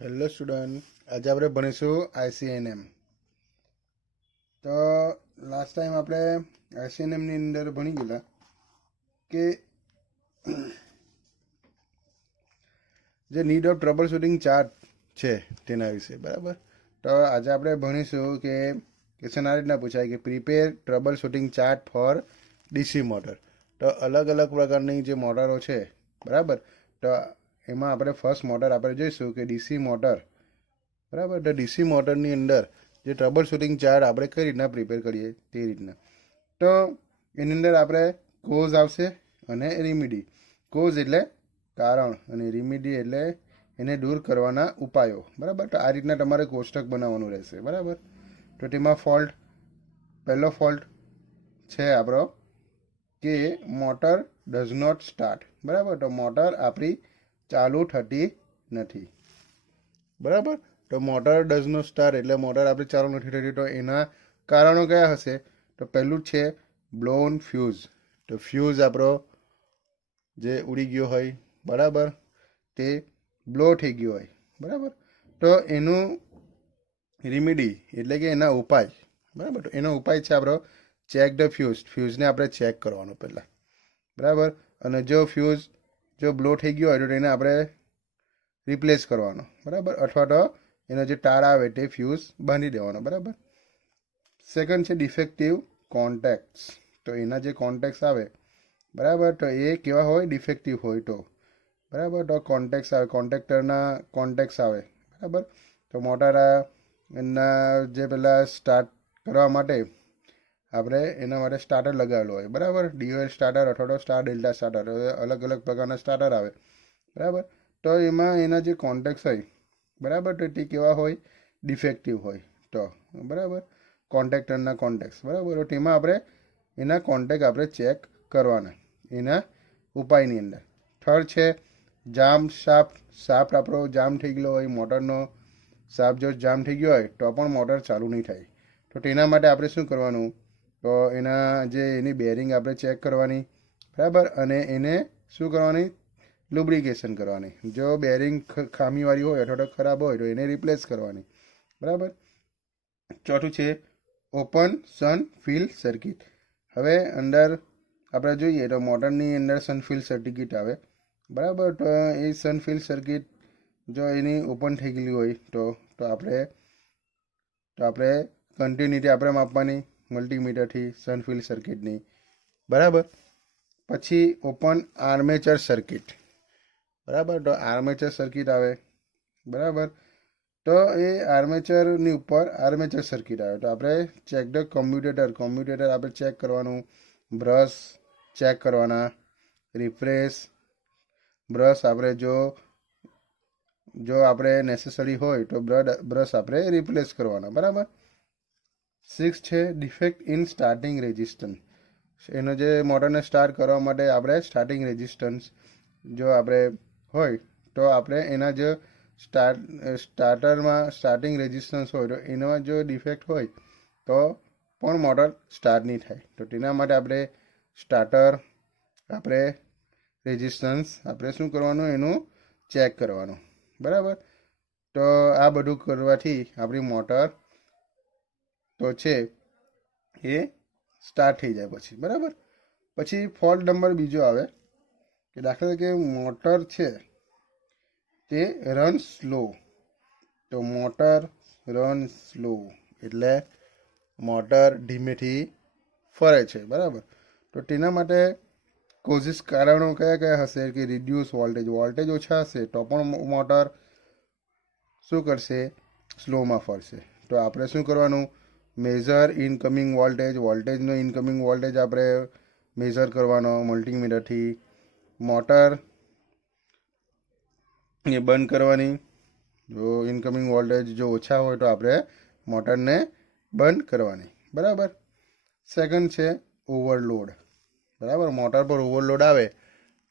Hello student, આજે આપણે ભણીશું આઈસીએનએમ. તો લાસ્ટ ટાઈમ આપણે આઈસીએનએમની અંદર ભણી ગયેલા કે જે need of trouble shooting chart છે તેના વિશે, બરાબર. તો આજે આપણે ભણીશું કે ક્વેશ્ચન આ રીતના પૂછાય કે prepare trouble shooting chart for DC motor. તો અલગ અલગ પ્રકારની જે મોટરો છે, બરાબર. તો એમાં આપણે ફર્સ્ટ મોટર આપણે જોઈશું કે ડીસી મોટર, બરાબર. તો ડીસી મોટરની અંદર જે ટ્રબલ શૂટિંગ ચાર્ટ આપણે કઈ રીતના પ્રિપેર કરીએ તે રીતના. તો એની અંદર આપણે કોઝ આવશે અને રેમિડી. કોઝ એટલે કારણ અને રેમિડી એટલે એને દૂર કરવાના ઉપાયો, બરાબર. તો આ રીતના તમારે કોષ્ટક બનાવવાનું રહેશે, બરાબર. તો તેમાં પહેલો ફોલ્ટ છે આપણો કે મોટર ડઝ નોટ સ્ટાર્ટ, બરાબર. તો મોટર આપણી ચાલુ થતી નથી, બરાબર. તો મોટર ડઝ નોટ સ્ટાર્ટ એટલે મોટર આપણી ચાલુ નથી થતી. તો એના કારણો કયા હશે? તો પહેલું છે બ્લોન ફ્યુઝ. તો ફ્યુઝ આપણો જે ઉડી ગયો હોય, બરાબર, તે બ્લો થઈ ગયો હોય, બરાબર. તો એનું રેમિડી એટલે કે એના ઉપાય, બરાબર. તો એનો ઉપાય છે આપણો ચેક ધ ફ્યુઝ. ફ્યુઝને આપણે ચેક કરવાનું પહેલાં, બરાબર. અને જો ફ્યુઝ જો બ્લો થઈ ગયો હોય તો એને આપણે રિપ્લેસ કરવાનો, બરાબર. અથવા તો એનો જે તાર આવે તે ફ્યુઝ બાંધી દેવાનો, બરાબર. સેકન્ડ છે ડિફેક્ટિવ કોન્ટેક્ટ્સ. તો એના જે કોન્ટેક્ટ્સ આવે, બરાબર, તો એ કેવા હોય? ડિફેક્ટિવ હોય તો, બરાબર. તો કોન્ટેક્ટ્સ આવે, કોન્ટેક્ટરના કોન્ટેક્ટ્સ આવે, બરાબર. તો મોટર એના જે પહેલાં સ્ટાર્ટ કરવા માટે આપણે એના માટે સ્ટાર્ટર લગાવેલું હોય, બરાબર. ડીઓએલ સ્ટાર્ટર અથવા તો સ્ટાર ડેલ્ટા સ્ટાર્ટર, અલગ અલગ પ્રકારના સ્ટાર્ટર આવે, બરાબર. તો એમાં એના જે કોન્ટેક્ટ્સ હોય, બરાબર, તો તે કેવા હોય? ડિફેક્ટિવ હોય તો, બરાબર. કોન્ટેક્ટરના કોન્ટેક્ટ્સ, બરાબર. તો તેમાં આપણે એના કોન્ટેક્ટ આપણે ચેક કરવાના એના ઉપાયની અંદર. થર્ડ છે જામ શાફ્ટ. શાફ્ટ આપણો જામ થઈ ગયેલો હોય, મોટરનો શાફ્ટ જો જામ થઈ ગયો હોય તો પણ મોટર ચાલુ નહીં થાય. તો તેના માટે આપણે શું કરવાનું? તો એના જે એની બેરિંગ આપણે ચેક કરવાની, બરાબર. અને એને શું કરવાની? લુબ્રિકેશન કરવાની. જો બેરિંગ ખામીવાળી હોય અથવા તો ખરાબ હોય તો એને રિપ્લેસ કરવાની, બરાબર. ચોથું છે ઓપન સન ફિલ સર્કિટ. હવે અંદર આપણે જોઈએ તો મોટરની અંદર સનફિલ સર્કિટ આવે, બરાબર. તો એ સનફિલ સર્કિટ જો એની ઓપન થઈ ગયેલી હોય તો આપણે કન્ટિન્યુટી આપણે માપવાની મલ્ટીમીટરથી સનફિલ સર્કિટની, બરાબર. પછી ઓપન આર્મેચર સર્કિટ, બરાબર. તો આર્મેચર સર્કિટ આવે, બરાબર. તો એ આર્મેચરની ઉપર આર્મેચર સર્કિટ આવે તો આપણે ચેક ધ કોમ્યુટેટર આપણે ચેક કરવાનું, બ્રશ ચેક કરવાના, રિફ્રેશ બ્રશ આપણે જો આપણે નેસેસરી હોય તો બ્રશ આપણે રિપ્લેસ કરવાના, બરાબર. 6 છે ડિફેક્ટ ઇન સ્ટાર્ટિંગ રેઝિસ્ટન્સ. એનો જે મોટરને સ્ટાર્ટ કરવા માટે આપણે સ્ટાર્ટિંગ રેઝિસ્ટન્સ જો આપણે હોય તો આપણે એના જે સ્ટાર્ટરમાં સ્ટાર્ટિંગ રેઝિસ્ટન્સ હોય તો એનામાં જો ડિફેક્ટ હોય તો પણ મોટર સ્ટાર્ટ નહીં થાય. તો તેના માટે આપણે સ્ટાર્ટર આપણે રેઝિસ્ટન્સ આપણે શું કરવાનું? એનું ચેક કરવાનું, બરાબર. તો આ બધું કરવાથી આપણી મોટર તો છે એ સ્ટાર્ટ થઈ જાય પછી, બરાબર. પછી ફોલ્ટ નંબર બીજો આવે કે દાખલા તરીકે મોટર છે તે રન સ્લો. તો મોટર રન સ્લો એટલે મોટર ધીમેથી ફરે છે, બરાબર. તો તેના માટે કોઝિસ કારણો કયા કયા હશે? કે રિડ્યુસ વોલ્ટેજ ઓછા હશે તો પણ મોટર શું કરશે? સ્લોમાં ફરશે. તો આપણે શું કરવાનું? મેઝર ઇનકમિંગ વોલ્ટેજનો ઇનકમિંગ વોલ્ટેજ આપણે મેઝર કરવાનો મલ્ટીમીટરથી. મોટર એ બંધ કરવાની. જો ઇનકમિંગ વોલ્ટેજ જો ઓછા હોય તો આપણે મોટરને બંધ કરવાની, બરાબર. સેકન્ડ છે ઓવરલોડ, બરાબર. મોટર પર ઓવરલોડ આવે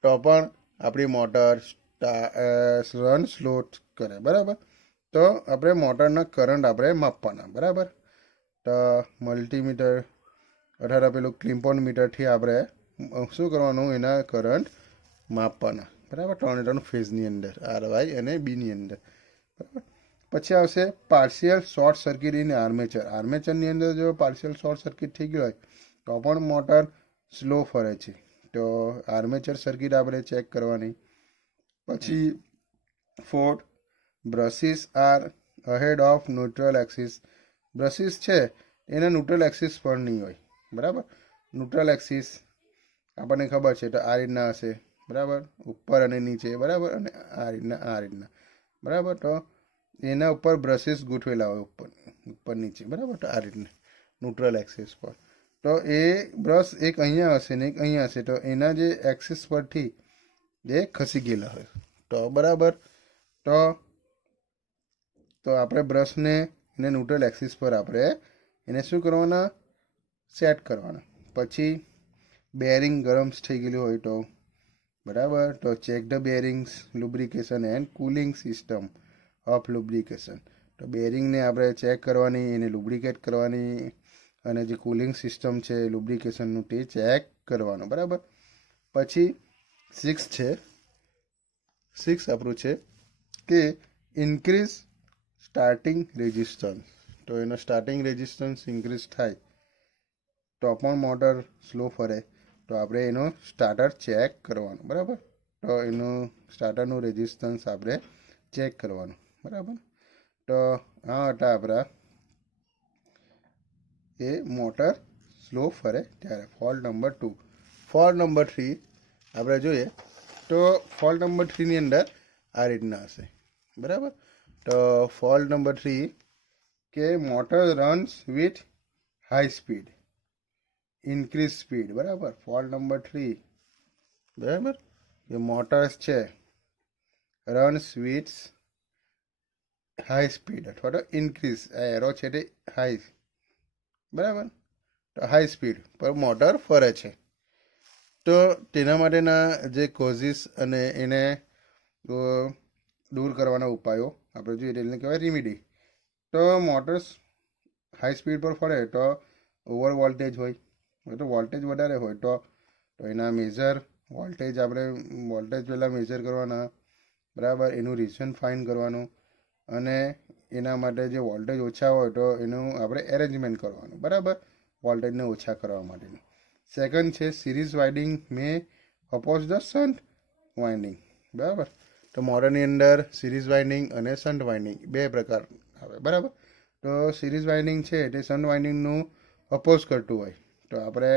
તો પણ આપણી મોટર રન સ્લો કરે, બરાબર. તો આપણે મોટરના કરંટ આપણે માપવાના, બરાબર. તો મલ્ટીમીટર અથવા પેલું ક્લિમ્પોન મીટરથી આપણે શું કરવાનું? એના કરંટ માપવાના, બરાબર. ટર્નેટોન ફેઝની અંદર RY અને બીની અંદર, બરાબર. પછી આવશે partial short circuit in armature. આર્મેચરની અંદર જો પાર્શિયલ શોર્ટ સર્કિટ થઈ ગયું હોય તો પણ મોટર સ્લો ફરે છે. તો આર્મેચર સર્કિટ આપણે ચેક કરવાની. પછી 4, brushes are ahead of neutral axis. Brushes છે એના ન્યુટ્રલ એક્સિસ પર નહીં હોય, બરાબર. ન્યુટ્રલ એક્સિસ આપણને ખબર છે તો આ રીતના હશે, બરાબર, ઉપર અને નીચે, બરાબર, અને આ રીતના, બરાબર. તો એના ઉપર બ્રશિસ ગોઠવેલા હોય, ઉપર નીચે, બરાબર. તો આ રીતના ન્યુટ્રલ એક્સિસ પર. તો એ બ્રશ એક અહીંયા હશે ને એક અહીંયા હશે, તો એના જે એક્સિસ પરથી એ ખસી ગયેલા હોય તો, બરાબર. તો આપણે બ્રશને એને ન્યુટ્રલ એક્સિસ પર આપણે એને શું કરવાના, સેટ કરવાના. પછી બેરિંગ ગરમ થઈ ગયેલું હોય તો, બરાબર. તો check the bearings lubrication and cooling system of lubrication. તો બેરિંગને આપણે ચેક કરવાની, એને લુબ્રિકેટ કરવાની, અને જે કુલિંગ સિસ્ટમ છે લુબ્રિકેશનનું તે ચેક કરવાનું, બરાબર. પછી 6 છે, 6 આપણું છે કે ઇન્ક્રીઝ સ્ટાર્ટિંગ રેઝિસ્ટન્સ. તો એનો સ્ટાર્ટિંગ રેઝિસ્ટન્સ ઇન્ક્રીઝ થાય તો પણ મોટર સ્લો ફરે, તો આપણે એનો સ્ટાર્ટર ચેક કરવાનું, બરાબર. તો એનું સ્ટાર્ટરનું રેઝિસ્ટન્સ આપણે ચેક કરવાનું, બરાબર. તો આ હતા આપણા એ મોટર સ્લો ફરે ત્યારે. Fault number 2. ફોલ્ટ નંબર 3 આપણે જોઈએ તો ફોલ્ટ નંબર 3ની અંદર આ રીતના હશે, બરાબર. તો ફોલ્ટ નંબર 3 કે motor runs with high speed, increase speed, બરાબર. ફોલ્ટ નંબર 3, બરાબર, જે મોટર્સ છે રન્સ વિથ હાઈ સ્પીડ અથવા તો ઇન્ક્રીઝ, આ એરો છે તે હાઈ, બરાબર. તો હાઈ સ્પીડ પર મોટર ફરે છે. તો તેના માટેના જે કોઝિસ અને એને દૂર કરવાના ઉપાયો આપણે જોઈએ, એટલે કહેવાય રેમિડી. તો મોટર્સ હાઈ સ્પીડ પર ફરે તો ઓવર વોલ્ટેજ હોય, તો વોલ્ટેજ વધારે હોય તો એના મેજર વોલ્ટેજ આપણે વોલ્ટેજ પહેલાં મેજર કરવાના, બરાબર. એનું રીઝન ફાઇન્ડ કરવાનું, અને એના માટે જે વોલ્ટેજ ઓછા હોય તો એનું આપણે એરેન્જમેન્ટ કરવાનું, બરાબર, વોલ્ટેજને ઓછા કરવા માટેનું. સેકન્ડ છે series winding May oppose the shunt winding, બરાબર. તો મોટરની અંદર સિરીઝ વાઇન્ડિંગ અને શન્ટ વાઇન્ડિંગ બે પ્રકાર આવે, બરાબર. તો સિરીઝ વાઇન્ડિંગ છે તે શન્ટ વાઇન્ડિંગનું અપોઝ કરતું હોય, તો આપણે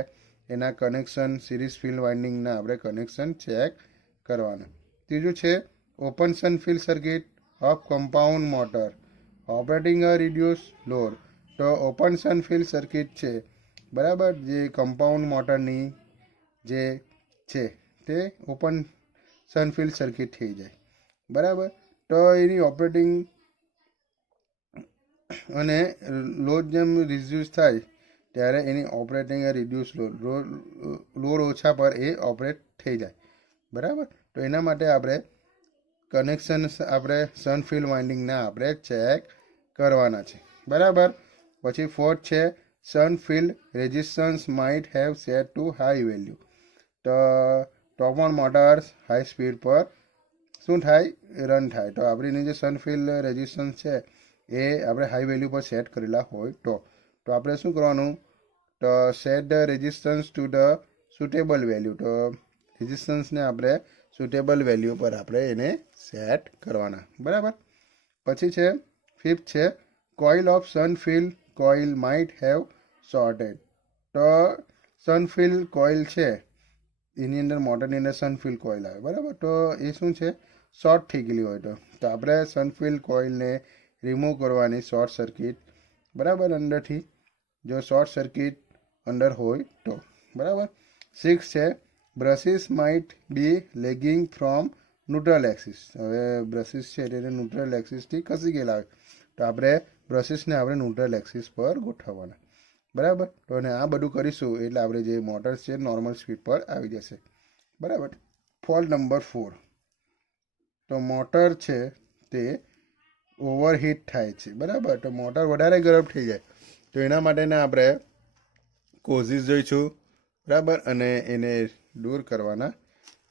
એના કનેક્શન સિરીઝ ફિલ્ડ વાઇન્ડિંગના આપણે કનેક્શન ચેક કરવાના. ત્રીજું છે open shunt field circuit of compound motor operating a reduce load. તો ઓપન શન્ટ ફિલ્ડ સર્કિટ છે, બરાબર, જે કમ્પાઉન્ડ મોટરની જે છે તે ઓપન શન્ટ ફિલ્ડ સર્કિટ થઈ જાય, બરાબર. તો એની ઓપરેટિંગ અને લોડ જેમ રિડ્યુસ થાય ત્યારે એની ઓપરેટિંગ રિડ્યુસ લોડ ઓછા પર એ ઓપરેટ થઈ જાય, બરાબર. તો એના માટે આપણે કનેક્શન આપણે શન્ટ ફિલ્ડ વાઇન્ડિંગના આપણે ચેક કરવાના છે, બરાબર. પછી 4th છે shunt field resistance might have set two high value. તો પણ મોટર્સ હાઈ સ્પીડ પર શું થાય, રન થાય. તો આપણી જે શન્ટ ફિલ્ડ રેઝિસ્ટન્સ છે એ આપણે હાઈ વેલ્યુ પર સેટ કરેલા હોય તો આપણે શું કરવાનું, તો set the resistance to the suitable value. તો રેઝિસ્ટન્સને આપણે સુટેબલ વેલ્યુ પર આપણે એને સેટ કરવાના, બરાબર. પછી છે 5th છે coil of shunt field coil might have shorted. તો શન્ટ ફિલ્ડ કોઇલ છે એની અંદર મોટરની અંદર શન્ટ ફિલ્ડ કોઇલ આવે, બરાબર. તો એ શું છે, શોર્ટ થઈ ગયેલી હોય તો આપણે શન્ટ ફિલ્ડ કોઇલને રિમૂવ કરવાની, શોર્ટ સર્કિટ, બરાબર, અંદરથી જો શોર્ટ સર્કિટ અંદર હોય તો, બરાબર. 6 છે brushes might be lagging from neutral axis. હવે બ્રશિસ છે તેને ન્યુટ્રલ એક્સિસથી ખસી ગયેલા હોય તો આપણે બ્રશિસને આપણે ન્યુટ્રલ એક્સિસ પર ગોઠવવાના, બરાબર. તો અને આ બધું કરીશું એટલે આપણે જે મોટર્સ છે નોર્મલ સ્પીડ પર આવી જશે, બરાબર. ફોલ્ટ નંબર 4, તો મોટર છે તે ઓવરહીટ થાય છે, બરાબર. તો મોટર વધારે ગરમ થઈ જાય તો એના માટેના આપણે કોઝિસ જોઈશું, બરાબર, અને એને દૂર કરવાના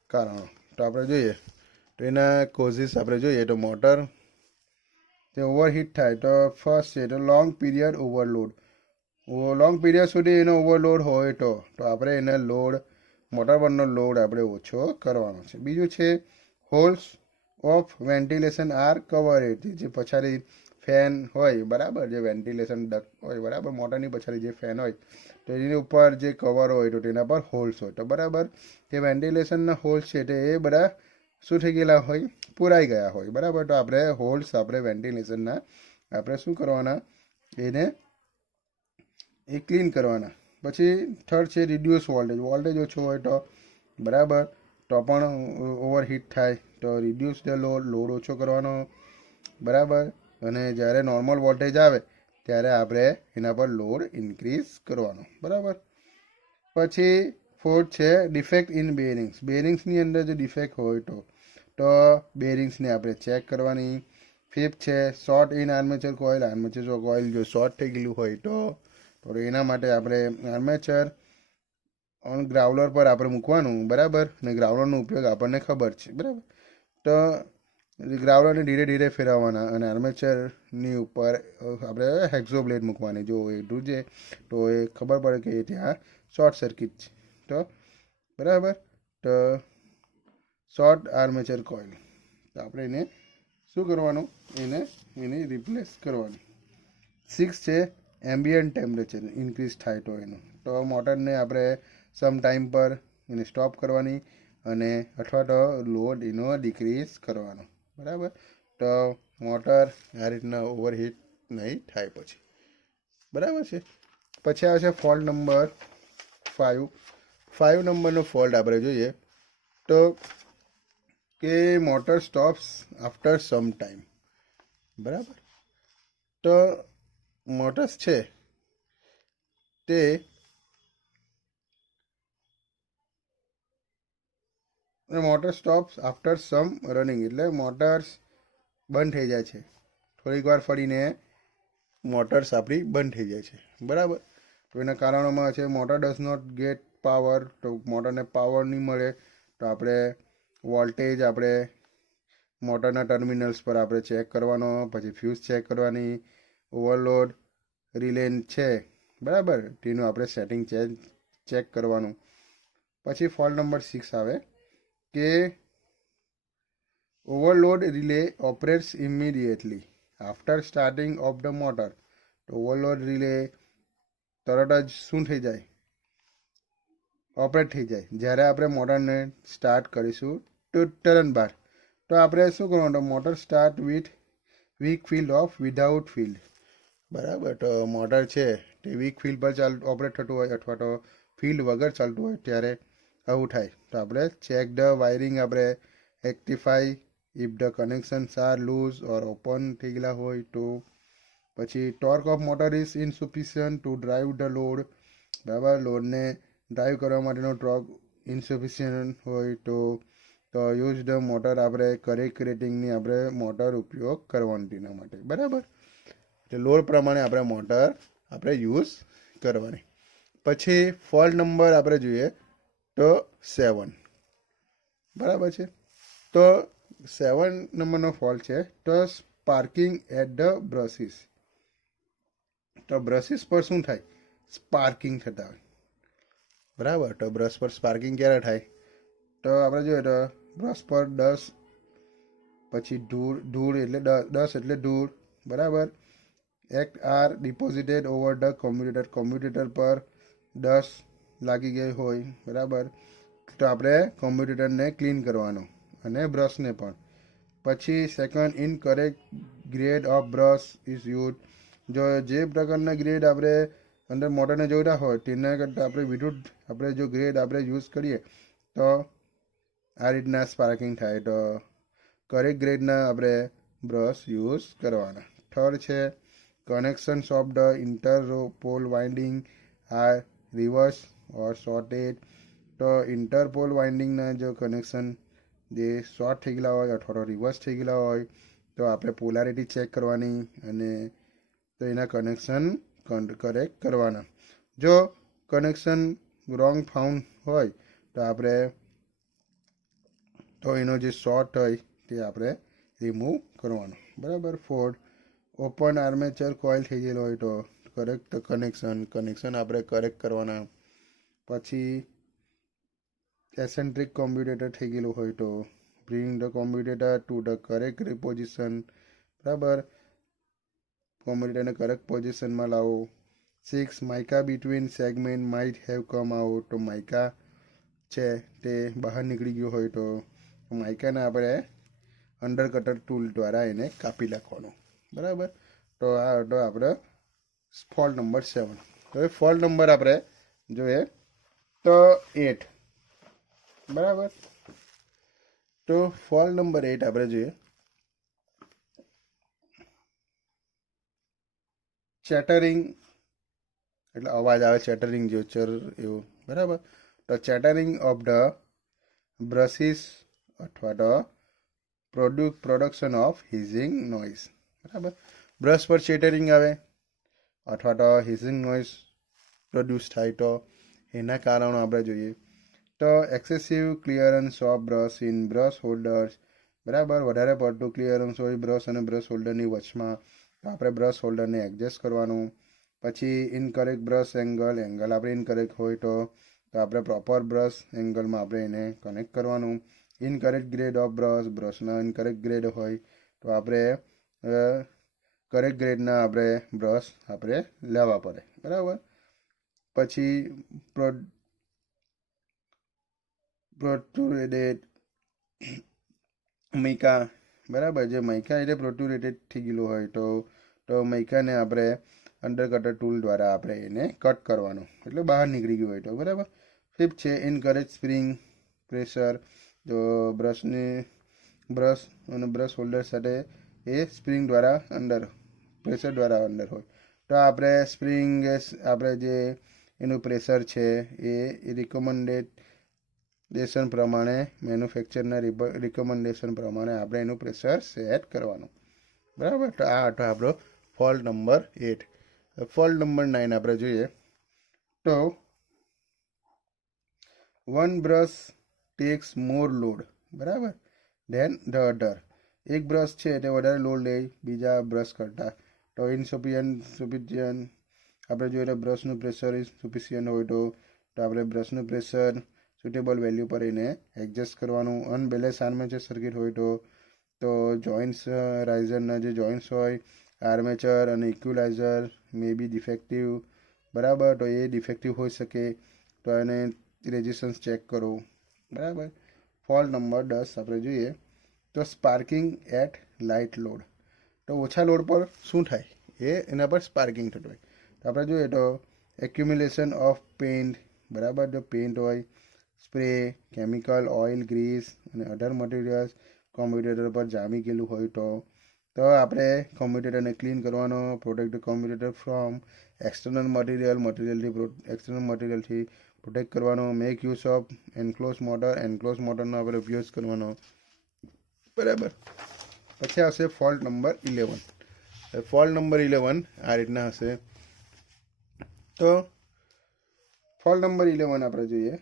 કારણો. તો આપણે જોઈએ તો એના કોઝિસ આપણે જોઈએ તો મોટર તે ઓવરહીટ થાય. તો ફર્સ્ટ છે તો long period overload. Long period સુધી એનો ઓવરલોડ હોય તો આપણે એને મોટર પરનો લોડ આપણે ઓછો કરવાનો છે. બીજું છે holes of ventilation are coverage. જે પછાડી ફેન હોય બરાબર, જે વેન્ટિલેશન ડક્ટ હોય બરાબર, મોટરની પછાડી જે ફેન હોય તો એની ઉપર જે કવર હોય તો તેના પર હોલ્સ હોય તો બરાબર, તે વેન્ટિલેશનના હોલ્સ છે તે એ બધા શું થઈ ગયેલા હોય, પૂરાઈ ગયા હોય બરાબર. તો આપણે હોલ્સ આપણે વેન્ટિલેશનના આપણે શું કરવાના, એને એ ક્લીન કરવાના. પછી થર્ડ છે રિડ્યુસ વોલ્ટેજ. વોલ્ટેજ ઓછો હોય તો બરાબર, તો પણ ઓવરહીટ થાય તો રિડ્યુસ ધ લોડ ઓછો કરવાનો બરાબર. અને જ્યારે નોર્મલ વોલ્ટેજ આવે ત્યારે આપણે એના પર લોડ ઇન્ક્રીઝ કરવાનો બરાબર. પછી ફોર્થ છે ડિફેક્ટ ઇન બેરિંગ્સ. બેરિંગ્સની અંદર જો ડિફેક્ટ હોય તો બેરિંગ્સને આપણે ચેક કરવાની. ફિફ્થ છે short in armature coil. Armature coil જો શોર્ટ થઈ ગયેલું હોય તો એના માટે આપણે આર્મેચર ઓન ગ્રાઉલર પર આપણે મૂકવાનું બરાબર. અને ગ્રાઉલરનો ઉપયોગ આપણને ખબર છે બરાબર. તો ગ્રાઉલરને ધીરે ધીરે ફેરવવાના અને આર્મેચરની ઉપર આપણે હેક્ઝો બ્લેડ મૂકવાની. જો એ ધ્રુજે તો એ ખબર પડે કે ત્યાં શોર્ટ સર્કિટ છે તો બરાબર. તો શોર્ટ આર્મેચર કોઇલ તો આપણે એને શું કરવાનું, એને રિપ્લેસ કરવાનું. 6 છે એમ્બિયન્ટ ટેમ્પરેચર ઇન્ક્રીઝ થાય તો એનું તો મોટરને આપણે સમ ટાઈમ પર એને સ્ટોપ કરવાની અને અથવા તો લોડ એનો ડિક્રીઝ કરવાનો બરાબર. તો મોટર આ રીતના ઓવરહીટ નહીં થાય પછી બરાબર છે. પછી આવે છે ફોલ્ટ નંબર 5. 5 નંબરનો ફોલ્ટ આપણે જોઈએ તો કે motor stops after some time બરાબર. તો મોટર્સ છે તે motor stops after some running, એટલે મોટર્સ બંધ થઈ જાય છે. થોડીક વાર ફરીને મોટર્સ આપણી બંધ થઈ જાય છે બરાબર. તો એના કારણોમાં છે motor does not get power. તો મોટરને પાવર નહીં મળે તો આપણે વોલ્ટેજ આપણે મોટરના ટર્મિનલ્સ પર આપણે ચેક કરવાનો. પછી ફ્યુઝ ચેક કરવાની. ઓવરલોડ રિલે છે બરાબર, તેનું આપણે સેટિંગ ચેક કરવાનું. પછી ફોલ્ટ નંબર 6 આવે કે overload relay operates immediately after starting of the motor. તો ઓવરલોડ રિલે તરત જ શું થઈ જાય, ઓપરેટ થઈ જાય જ્યારે આપણે મોટરને સ્ટાર્ટ કરીશું તો ટર્ન બાર. તો આપણે શું કરવાનું, motor start with weak field of without field બરાબર. તો મોટર છે તે વીક ફિલ્ડ પર ઓપરેટ થતું હોય અથવા તો ફિલ્ડ વગર ચાલતું હોય ત્યારે આવું થાય. તો આપણે ચેક ધ વાયરિંગ આપણે rectify if the connections are loose or open થઈ ગયેલા હોય તો. પછી torque of motor is insufficient to drive the load બરાબર. લોડને ડ્રાઈવ કરવા માટેનો ટોર્ક ઇનસફિશિયન્ટ હોય તો યુઝ ધ મોટર આપણે કરેક્ટ રેટિંગની આપણે મોટર ઉપયોગ કરવાની તેના માટે બરાબર. એટલે લોડ પ્રમાણે આપણે મોટર આપણે યુઝ કરવાની. પછી ફોલ્ટ નંબર આપણે જોઈએ તો 7 બરાબર છે. તો 7 નંબરનો ફોલ્ટ છે તો સ્પાર્કિંગ એટ ધ બ્રશિસ. તો બ્રશિસ પર શું થાય, સ્પાર્કિંગ થતા હોય બરાબર. તો બ્રશ પર સ્પાર્કિંગ ક્યારે થાય તો આપણે જોઈએ તો બ્રશ પર ડસ્ટ, પછી ધૂળ એટલે ડસ્ટ એટલે ધૂળ બરાબર. Act are deposited over the commutator પર ડસ્ટ લાગી ગઈ હોય બરાબર. તો આપણે કોમ્પ્યુટેટરને ક્લીન કરવાનું અને બ્રશને પણ. પછી second incorrect grade of brush is use. જો જે પ્રકારના ગ્રેડ આપણે અંદર મોટરને જોઈતા હોય તેના કરતાં આપણે વિરુદ્ધ આપણે જો ગ્રેડ આપણે યુઝ કરીએ તો આ રીતના સ્પાર્કિંગ થાય. તો કરેક્ટ ગ્રેડના આપણે બ્રશ યુઝ કરવાના. થર્ડ છે connections of the interpole winding are reverse or shorted. તો ઇન્ટરપોલ વાઇન્ડિંગના જો કનેક્શન જે શોર્ટ થઈ ગયેલા હોય અથવા તો રિવર્સ થઈ ગયેલા હોય તો આપણે પોલારિટી ચેક કરવાની અને તો એના કનેક્શન કરેક્ટ કરવાના. જો કનેક્શન રોંગ ફાઉન્ડ હોય તો આપણે તો એનો જે શોર્ટ હોય તે આપણે રિમૂવ કરવાનો બરાબર. ફોર્થ ઓપન આર્મેચર કોઇલ થઈ ગયેલો હોય તો કરેક્ટ કનેક્શન આપણે કરેક્ટ કરવાના. પછી એસેન્ટ્રિક કોમ્પ્યુટેટર થઈ ગયેલું હોય તો bring the commutator to the correct reposition. બરાબર, કોમ્પ્યુટેરને કરેક્ટ પોઝિશનમાં લાવો. 6 mica between segment might have come out. તો માઇકા છે તે બહાર નીકળી ગયો હોય તો માઇકાને આપણે અંડર કટર ટૂલ દ્વારા એને કાપી નાખવાનું. બરાબર, તો આ હતો આપણે ફોલ્ટ નંબર 7. હવે ફોલ્ટ નંબર આપણે જોઈએ તો 8. બરાબર, તો ફોલ્ટ નંબર 8 આપણે જોઈએ ચેટરિંગ, એટલે અવાજ આવે ચેટરિંગ જેવો ચર એવું. બરાબર, તો ચેટરિંગ ઓફ ધ બ્રશિસ અથવા તો પ્રોડક્શન ઓફ હિઝિંગ નોઇઝ. બરાબર, બ્રશ પર ચેટરિંગ આવે અથવા તો હિઝિંગ નોઇઝ પ્રોડ્યુસ થાય તો એના કારણો આપણે જોઈએ તો excessive clearance of brush in brush holders. બરાબર, વધારે પડતું ક્લિયરન્સ હોય બ્રશ અને બ્રશ હોલ્ડરની વચમાં તો આપણે બ્રશ હોલ્ડરને એડજસ્ટ કરવાનું. પછી ઇનકરેક્ટ બ્રશ એંગલ આપણે ઇનકરેક્ટ હોય તો આપણે પ્રોપર બ્રશ એંગલમાં આપણે એને કનેક્ટ કરવાનું. ઇનકરેક્ટ ગ્રેડ ઓફ બ્રશના ઇનકરેક્ટ ગ્રેડ હોય તો આપણે કરેક્ટ ગ્રેડના આપણે બ્રશ આપણે લેવા પડે. બરાબર, પછી પ્રોટ્રુડેડ મૈકા. બરાબર, જે મૈકા એટલે પ્રોટ્રુડેટેડ થઈ ગયેલું હોય તો મૈકાને આપણે અંડર કટર ટૂલ દ્વારા આપણે એને કટ કરવાનું, એટલે બહાર નીકળી ગયું હોય તો. બરાબર, 5 છે ઇનકરેક્ટ સ્પ્રિંગ પ્રેશર. તો બ્રશ અને બ્રશ હોલ્ડર સાથે એ સ્પ્રિંગ દ્વારા પ્રેશર દ્વારા અંદર હોય તો આપણે સ્પ્રિંગ આપણે જે એનું પ્રેશર છે એ રિકમેન્ડેશન પ્રમાણે મેન્યુફેક્ચરના રિકમેન્ડેશન પ્રમાણે આપણે એનું પ્રેશર સેટ કરવાનું. બરાબર, તો આ હતો આપણો ફોલ્ટ નંબર 8. ફોલ્ટ નંબર 9 આપણે જોઈએ તો વન બ્રશ ટેક્સ મોર લોડ. બરાબર, ધેન ધ અધર. એક બ્રશ છે તે વધારે લોડ લે બીજા બ્રશ કરતાં તો સુફિશિયન્ટ આપણે જોઈએ તો બ્રશનું પ્રેશર સુફિશિયન્ટ હોય તો આપણે બ્રશનું પ્રેશર સુટેબલ વેલ્યુ પર એને એડજસ્ટ કરવાનું. અનબેલેન્સ આર્મેચર સર્કિટ હોય તો જોઇન્ટ્સ રાઇઝરના જે જોઇન્ટ્સ હોય આર્મેચર અને ઇક્વિલાઇઝર મે બી ડિફેક્ટિવ. બરાબર, તો એ ડિફેક્ટિવ હોઈ શકે તો એને રેઝિસ્ટન્સ ચેક કરો. બરાબર, ફોલ્ટ નંબર 10 આપણે જોઈએ તો સ્પાર્કિંગ એટ લાઇટ લોડ. તો ઓછા લોડ પર શું થાય એના પર સ્પાર્કિંગ થતું હોય તો આપણે જોઈએ તો એક્યુમ્યુલેશન ઓફ પેઇન્ટ. બરાબર, જો પેઇન્ટ હોય સ્પ્રે કેમિકલ ઓઇલ ગ્રીસ અને અધર મટીરિયલ્સ કોમ્પ્યુટેટર પર જામી ગયેલું હોય તો આપણે કોમ્પ્યુટેટરને ક્લીન કરવાનો. Protect the commutator from external મટીરિયલથી પ્રોટેક્ટ કરવાનો. મેક યુઝ ઓફ એન્ક્લોઝ મોટરનો આપણે ઉપયોગ કરવાનો. બરાબર, પછી આવશે ફોલ્ટ નંબર 11. ફોલ્ટ નંબર 11 આ રીતના હશે તો ફોલ્ટ નંબર 11 આપણે જોઈએ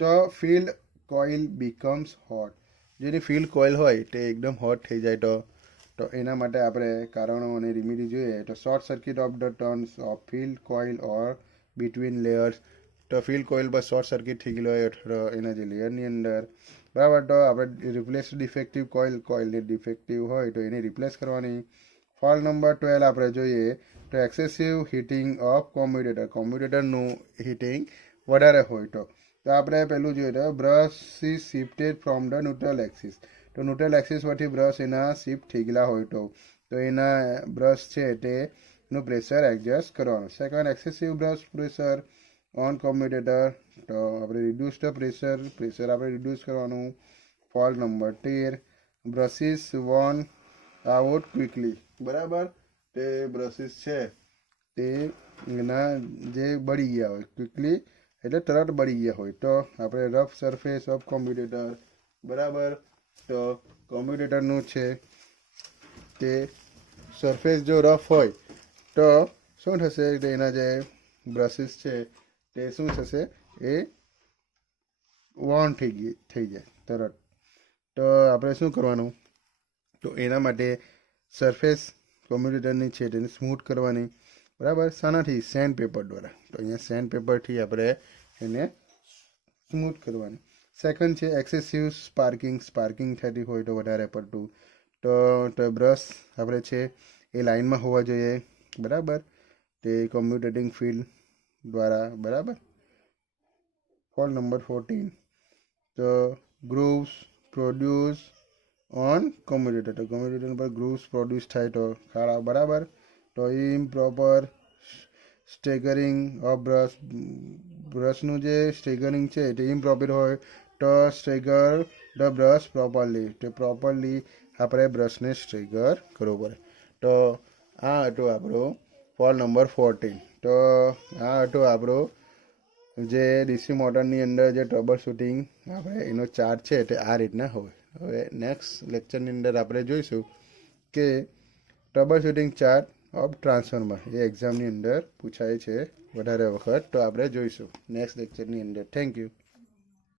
તો ફિલ્ડ કોઇલ બીકમ્સ હોટ. જેની ફિલ્ડ કોઇલ હોય તે એકદમ હોટ થઈ જાય તો એના માટે આપણે કારણો અને રેમેડી જોઈએ તો short circuit of the turns of field coil or between layers. તો ફિલ્ડ કોઇલ પર શોર્ટ સર્કિટ થઈ ગયેલો હોય અથવા એના જે લેયરની અંદર. બરાબર, તો આપણે રિપ્લેસ ડિફેક્ટિવ કોઇલને ડિફેક્ટિવ હોય તો એને રિપ્લેસ કરવાની. ફોલ્ટ નંબર 12 આપણે જોઈએ તો એક્સેસિવ હીટિંગ ઓફ કોમ્પ્યુટેટરનું હીટિંગ વધારે હોય તો આપણે પહેલું જોઈએ તો brush is shifted from the neutral axis. તો ન્યુટ્રલ એક્સિસ પરથી બ્રશ એના શિફ્ટ થઈ ગયેલા હોય તો એના બ્રશ છે તેનું પ્રેશર એડજસ્ટ કરવાનું. Second, excessive brush pressure on commutator. તો આપણે રિડ્યુસ ધ પ્રેશર આપણે રિડ્યુસ કરવાનું. Fault number 13, brushes worn out quickly. બરાબર, તે બ્રશિસ છે તે એના જે બળી ગયા હોય ક્વિકલી એટલે તરત બળી ગયા હોય તો આપણે રફ સરફેસ ઓફ કોમ્પ્યુટેટર. બરાબર, તો કોમ્પ્યુટેટરનું છે તે સરફેસ જો રફ હોય તો શું થશે કે એના જે બ્રશિસ છે તે શું થશે એ વોર્ન થઈ જાય તરત. તો આપણે શું કરવાનું તો એના માટે સરફેસ કોમ્યુટેટરની છે તેને સ્મૂથ કરવાની, બરાબર. શાનાથી? સેન્ડ પેપર દ્વારા. તો અહીંયા સેન્ડ પેપરથી આપણે એને સ્મૂથ કરવાની. સેકન્ડ છે એક્સેસિવ સ્પાર્કિંગ થતી હોય તો વધારે પડતું તો બ્રશ આપણે છે એ લાઇનમાં હોવા જોઈએ, બરાબર, તે કોમ્યુટેટિંગ ફિલ્ડ દ્વારા, બરાબર. ફોલ્ટ નંબર 14, તો ગ્રુવ્સ પ્રોડ્યુસ ઓન કોમ્યુટેટર. તો કોમ્યુટેટર પર ગ્રુવ્સ પ્રોડ્યુસ થાય તો ખાડા, બરાબર. તો ઇમ્પ્રોપર સ્ટેગરિંગ ઓફ બ્રશનું જે સ્ટેગરિંગ છે તે ઇમ્પ્રોપર હોય તો સ્ટેગર ધ બ્રશ પ્રોપરલી. તે પ્રોપરલી આપણે બ્રશને સ્ટેગર કરવું પડે. તો આ હતું આપણું ફોલ્ટ નંબર 14. તો આ હતું આપણું જે ડીસી મોટરની અંદર જે ટ્રબલ શૂટિંગ આપણે એનો ચાર્ટ છે તે આ રીતના હોય. હવે નેક્સ્ટ લેક્ચરની અંદર આપણે જોઈશું કે trouble shooting chart of transformer. એ એક્ઝામની અંદર પૂછાય છે વધારે વખત, તો આપણે જોઈશું નેક્સ્ટ લેક્ચરની અંદર. Thank you.